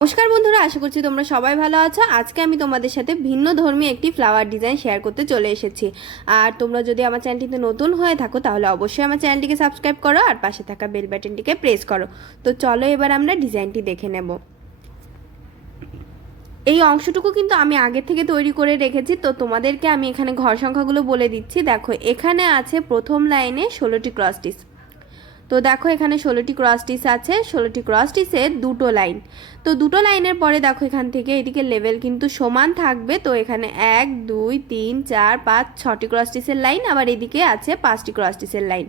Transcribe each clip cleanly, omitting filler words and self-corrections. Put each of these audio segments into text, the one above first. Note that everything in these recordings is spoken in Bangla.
নমস্কার বন্ধুরা, আশা করছি তোমরা সবাই ভালো আছো। আজকে আমি তোমাদের সাথে ভিন্ন ধর্মী একটি ফ্লাওয়ার ডিজাইন শেয়ার করতে চলে এসেছি। আর তোমরা যদি আমার চ্যানেলটিতে নতুন হয়ে থাকো তাহলে অবশ্যই আমার চ্যানেলটিকে সাবস্ক্রাইব করো আর পাশে থাকা বেল বাটনটিকে প্রেস করো। তো চলো এবার আমরা ডিজাইনটি দেখে নেব। এই অংশটুকু কিন্তু আমি আগে থেকে তৈরি করে রেখেছি, তো তোমাদেরকে আমি এখানে ঘর সংখ্যাগুলো বলে দিচ্ছি। দেখো, এখানে আছে প্রথম লাইনে 16টি ক্রস স্টিচ। তো দেখো এখানে 16টি ক্রস স্টিচ আছে, 16টি ক্রস স্টিচের দুটো লাইন। তো দুটো লাইনের পরে দেখো এখান থেকে এদিকে লেভেল কিন্তু সমান থাকবে। তো এখানে 1 2 3 4 5 6টি ক্রস স্টিচের লাইন, আবার এদিকে আছে 5টি ক্রস স্টিচের লাইন।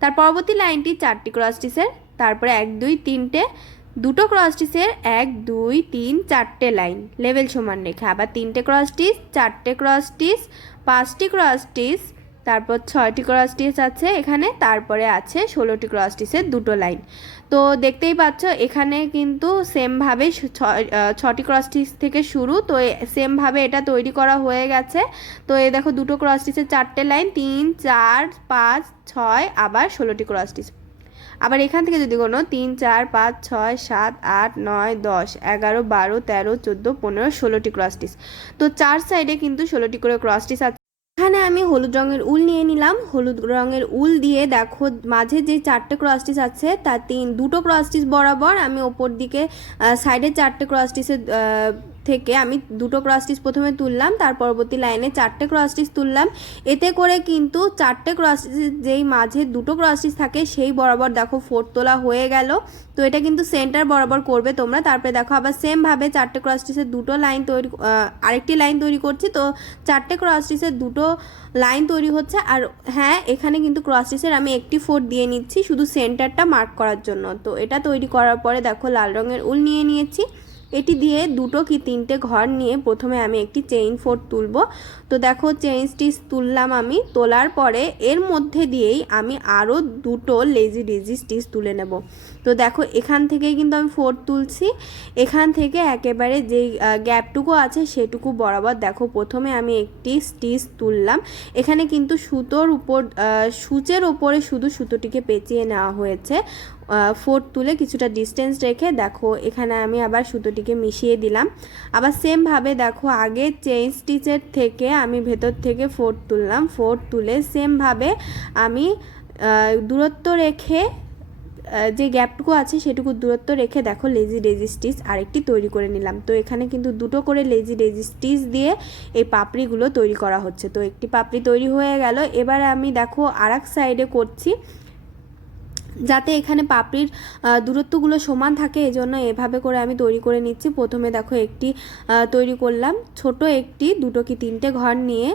তার পরবর্তী লাইনটি 4টি ক্রস স্টিচের, তারপরে 1 2 3টে দুটো ক্রস স্টিচের 1 2 3 4টে লাইন লেভেল সমান রেখে, আবার 3টে ক্রস স্টিচ, 4টে ক্রস স্টিচ, 5টি ক্রস স্টিচ, তারপর 6টি ক্রস স্টিচ আছে এখানে, তারপরে আছে 16টি ক্রস স্টিচের দুটো লাইন। তো দেখতেই পাচ্ছ এখানে কিন্তু সেমভাবে 6টি ক্রস স্টিচ থেকে শুরু। তো সেমভাবে এটা তৈরি করা হয়ে গেছে। তো এই দেখো দুটো ক্রস স্টিচের 4টে লাইন, 3 4 5 6, আবার 16টি ক্রস স্টিচ। আবার এখান থেকে যদি কোনো 3 4 5 6 7 8 9 10 11 12 13 14 15 16টি ক্রস স্টিচ। তো চার সাইডে কিন্তু 16টি করে ক্রস স্টিচ আছে। এখানে আমি হলুদ রঙের উল নিয়ে নিলাম। হলুদ রঙের উল দিয়ে দেখো মাঝে যে 4টে ক্রস স্টিচ আছে তার দুটো ক্রস স্টিচ বরাবর আমি ওপর দিকে সাইডে 4টে ক্রস স্টিচের থেকে আমি দুটো ক্রস স্টিচ প্রথমে তুললাম, তার পরবর্তী লাইনে 4টে ক্রস স্টিচ তুললাম। এতে করে কিন্তু 4টে ক্রস স্টিচ যেই মাঝে দুটো ক্রস স্টিচ থাকে সেই বরাবর দেখো 4 তোলা হয়ে গেল। তো এটা কিন্তু সেন্টার বরাবর করবে তোমরা। তারপরে দেখো আবার সেমভাবে 4টে ক্রস স্টিচের দুটো লাইন তৈরি, আরেকটি লাইন তৈরি করছি। তো 4টে ক্রস স্টিচের দুটো লাইন তৈরি হচ্ছে। আর হ্যাঁ, এখানে কিন্তু ক্রস স্টিচের আমি একটি 4 দিয়ে নিচ্ছি শুধু সেন্টারটা মার্ক করার জন্য। তো এটা তৈরি করার পরে দেখো লাল রঙের উল নিয়ে নিয়েছি। এটি দিয়ে দুটো কি তিনটে ঘর নিয়ে প্রথমে আমি একটি চেইন 4 তুলব। তো দেখো চেইন স্টিচ তুললাম আমি। তোলার পরে এর মধ্যে দিয়েই আমি আরও দুটো লেজি ডেজি স্টিচ তুলে নেব। তো দেখো এখান থেকেই কিন্তু আমি 4 তুলছি। এখান থেকে একেবারে যেই গ্যাপটুকু আছে সেটুকু বরাবর দেখো প্রথমে আমি একটি স্টিচ তুললাম। এখানে কিন্তু সুতোর উপর সূচের ওপরে শুধু সুতোটিকে পেঁচিয়ে নেওয়া হয়েছে। 4 তুলে কিছুটা ডিস্টেন্স রেখে দেখো এখানে আমি আবার সুতোটিকে মিশিয়ে দিলাম। আবার সেমভাবে দেখো আগে চেইন স্টিচের থেকে আমি ভেতর থেকে 4 তুললাম। 4 তুলে সেমভাবে আমি দূরত্ব রেখে যে গ্যাপটুকু আছে সেটুকু দূরত্ব রেখে দেখো লেজি ডেজি স্টিচ আরেকটি তৈরি করে নিলাম। তো এখানে কিন্তু দুটো করে লেজি ডেজি স্টিচ দিয়ে এই পাপড়িগুলো তৈরি করা হচ্ছে। তো একটি পাপড়ি তৈরি হয়ে গেল। এবার আমি দেখো আরেক সাইডে করছি যাতে এখানে পাপড়ির দূরত্বগুলো সমান থাকে, এজন্য এভাবে করে আমি তৈরি করে নিচ্ছি। প্রথমে দেখো একটি তৈরি করলাম, ছোট একটি দুটো কি তিনটে ঘর নিয়ে।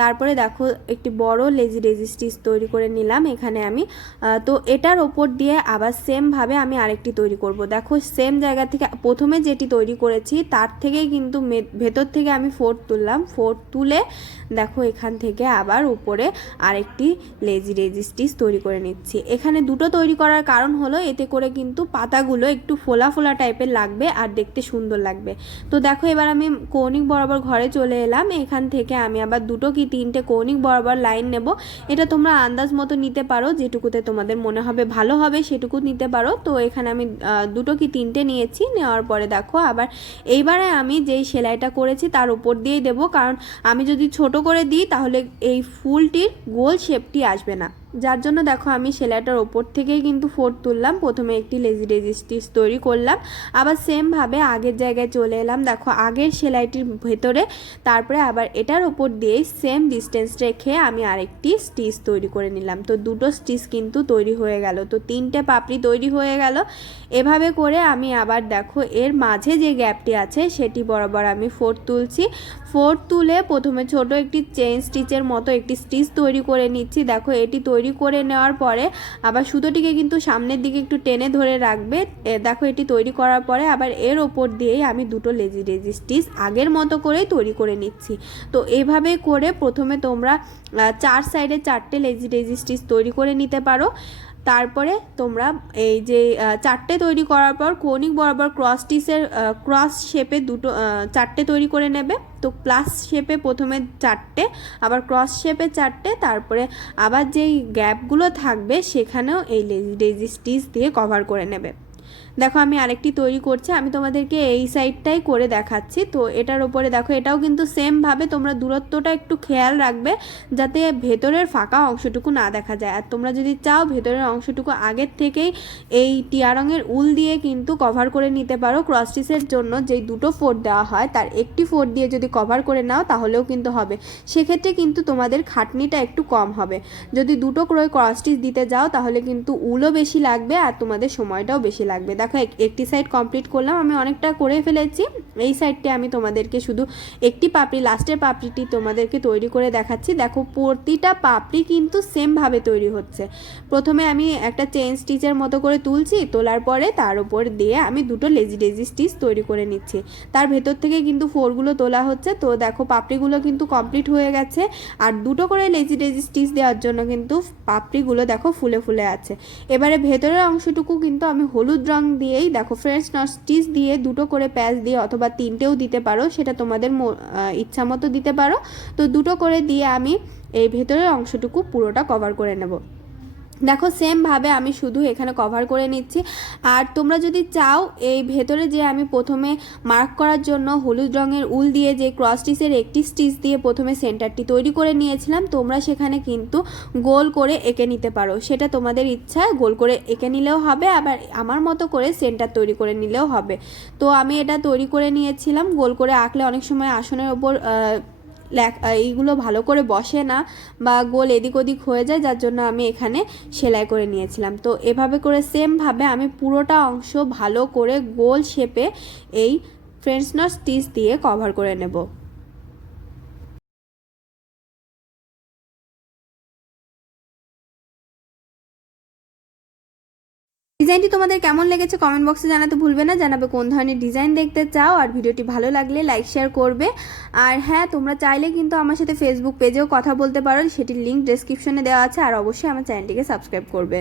তারপরে দেখো একটি বড় লেজি ডেজি স্টিচ তৈরি করে নিলাম এখানে আমি। তো এটার ওপর দিয়ে আবার সেমভাবে আমি আরেকটি তৈরি করব। দেখো সেম জায়গা থেকে প্রথমে যেটি তৈরি করেছি তার থেকেই কিন্তু ভেতর থেকে আমি 4 তুললাম। 4 তুলে দেখো এখান থেকে আবার উপরে আরেকটি লেজি ডেজি স্টিচ তৈরি করে নিচ্ছি। এখানে দুটো তৈরি করার কারণ হলো এতে করে কিন্তু পাতাগুলো একটু ফোলা ফোলা টাইপের লাগবে আর দেখতে সুন্দর লাগবে। তো দেখো এবার আমি কৌণিক বরাবর ঘরে চলে এলাম। এখান থেকে আমি আবার দুটো কি তিনটে কৌণিক বরাবর লাইন নেব। এটা তোমরা আন্দাজ মতো নিতে পারো, যেটুকুতে তোমাদের মনে হবে ভালো হবে সেটুকু নিতে পারো। তো এখানে আমি দুটো কি তিনটে নিয়েছি। নেওয়ার পরে দেখো আবার এইবারে আমি যেই সেলাইটা করেছি তার উপর দিয়েই দেবো, কারণ আমি যদি ছোট করে দিই তাহলে এই ফুলটির গোল শেপটি আসবে না। যার জন্য দেখো আমি সেলাইটার ওপর থেকেই কিন্তু 4 তুললাম। প্রথমে একটি লেজি ডেজি স্টিচ তৈরি করলাম, আবার সেমভাবে আগের জায়গায় চলে এলাম দেখো আগের সেলাইটির ভেতরে। তারপরে আবার এটার ওপর দিয়ে সেম ডিস্টেন্স রেখে আমি আরেকটি স্টিচ তৈরি করে নিলাম। তো দুটো স্টিচ কিন্তু তৈরি হয়ে গেল। তো তিনটে পাপড়ি তৈরি হয়ে গেল। এভাবে করে আমি আবার দেখো এর মাঝে যে গ্যাপটি আছে সেটি বরাবর আমি 4 তুলছি। 4 তুলে প্রথমে ছোট একটি চেইন স্টিচের মতো একটি স্টিচ তৈরি করে নিচ্ছি। দেখো এটি তৈরি করে নেওয়ার পরে আবার সুতোটিকে কিন্তু সামনের দিকে একটু টেনে ধরে রাখবে। দেখো এটি তৈরি করার পরে আবার এর ওপর দিয়েই আমি দুটো লেজি ডেজি স্টিচ আগের মতো করেই তৈরি করে নিচ্ছি। তো এইভাবে করে প্রথমে তোমরা 4 সাইডে 4টে লেজি ডেজি স্টিচ তৈরি করে নিতে পারো। তারপরে তোমরা এই যে 4টে তৈরি করার পর কৌণিক বরাবর ক্রস স্টিচের ক্রস শেপে দুটো 4টে তৈরি করে নেবে। তো প্লাস শেপে প্রথমে 4টে, আবার ক্রস শেপে 4টে, তারপরে আবার যেই গ্যাপগুলো থাকবে সেখানেও এই লেজি ডেজি স্টিচ দিয়ে কভার করে নেবে। দেখো আমি আরেকটি তৈরি করছি, আমি তোমাদেরকে এই সাইডটাই করে দেখাচ্ছি। তো এটার ওপরে দেখো এটাও কিন্তু সেমভাবে তোমরা দূরত্বটা একটু খেয়াল রাখবে যাতে ভেতরের ফাঁকা অংশটুকু না দেখা যায়। আর তোমরা যদি চাও ভেতরের অংশটুকু আগের থেকেই এই টিয়া রঙের উল দিয়ে কিন্তু কভার করে নিতে পারো। ক্রস স্টিচের জন্য যেই দুটো ফোল্ড দেওয়া হয় তার একটি ফোল্ড দিয়ে যদি কভার করে নাও তাহলেও কিন্তু হবে, সেক্ষেত্রে কিন্তু তোমাদের খাটনিটা একটু কম হবে। যদি দুটো করে ক্রস স্টিচ দিতে যাও তাহলে কিন্তু উলও বেশি লাগবে আর তোমাদের সময়টাও বেশি লাগবে। দেখো একটি সাইড কমপ্লিট করলাম, আমি অনেকটা করে ফেলেছি। এই সাইডটি আমি তোমাদেরকে শুধু একটি পাপড়ি, লাস্টের পাপড়িটি তোমাদেরকে তৈরি করে দেখাচ্ছি। দেখো প্রতিটা পাপড়ি কিন্তু সেমভাবে তৈরি হচ্ছে। প্রথমে আমি একটা চেইন স্টিচের মতো করে তুলছি, তোলার পরে তার উপর দিয়ে আমি দুটো লেজি ডেজি স্টিচ তৈরি করে নিচ্ছি। তার ভেতর থেকে কিন্তু ফোরগুলো তোলা হচ্ছে। তো দেখো পাপড়িগুলো কিন্তু কমপ্লিট হয়ে গেছে, আর দুটো করে লেজি ডেজি স্টিচ দেওয়ার জন্য কিন্তু পাপড়িগুলো দেখো ফুলে ফুলে আছে। এবারে ভেতরের অংশটুকু কিন্তু আমি হলুদ রং দিয়েই দেখো ফ্রেঞ্চ নট স্টিচ দিয়ে দুটো করে প্যাচ দিয়ে অথবা তিনটেও দিতে পারো, সেটা তোমাদের ইচ্ছা মতো দিতে পারো। তো দুটো করে দিয়ে আমি এই ভেতরের অংশটুকু পুরোটা কভার করে নেব। দেখো সেমভাবে আমি শুধু এখানে কভার করে নিচ্ছি। আর তোমরা যদি চাও এই ভেতরে যে আমি প্রথমে মার্ক করার জন্য হলুদ রঙের উল দিয়ে যে ক্রস স্টিচের একটি স্টিচ দিয়ে প্রথমে সেন্টারটি তৈরি করে নিয়েছিলাম, তোমরা সেখানে কিন্তু গোল করে এঁকে নিতে পারো, সেটা তোমাদের ইচ্ছা। গোল করে এঁকে নিলেও হবে, আবার আমার মতো করে সেন্টার তৈরি করে নিলেও হবে। তো আমি এটা তৈরি করে নিয়েছিলাম। গোল করে আঁকলে অনেক সময় আসনের ওপর এইগুলো ভালো করে বসে না বা গোল এদিক ওদিক হয়ে যায়, যার জন্য আমি এখানে সেলাই করে নিয়েছিলাম। তো এভাবে করে সেমভাবে আমি পুরোটা অংশ ভালো করে গোল শেপে এই ফ্রেঞ্চ নট স্টিচ দিয়ে কভার করে নেব। ডিজাইনটি তোমাদের কেমন লেগেছে কমেন্ট বক্সে জানাতে ভুলবে না। জানাবে কোন ধরনের ডিজাইন দেখতে চাও, আর ভিডিওটি ভালো লাগলে লাইক শেয়ার করবে। আর হ্যাঁ, তোমরা চাইলে কিন্তু আমার সাথে ফেসবুক পেজেও কথা বলতে পারো, সেটির লিঙ্ক ডেসক্রিপশনে দেওয়া আছে। আর অবশ্যই আমার চ্যানেলটিকে সাবস্ক্রাইব করবে।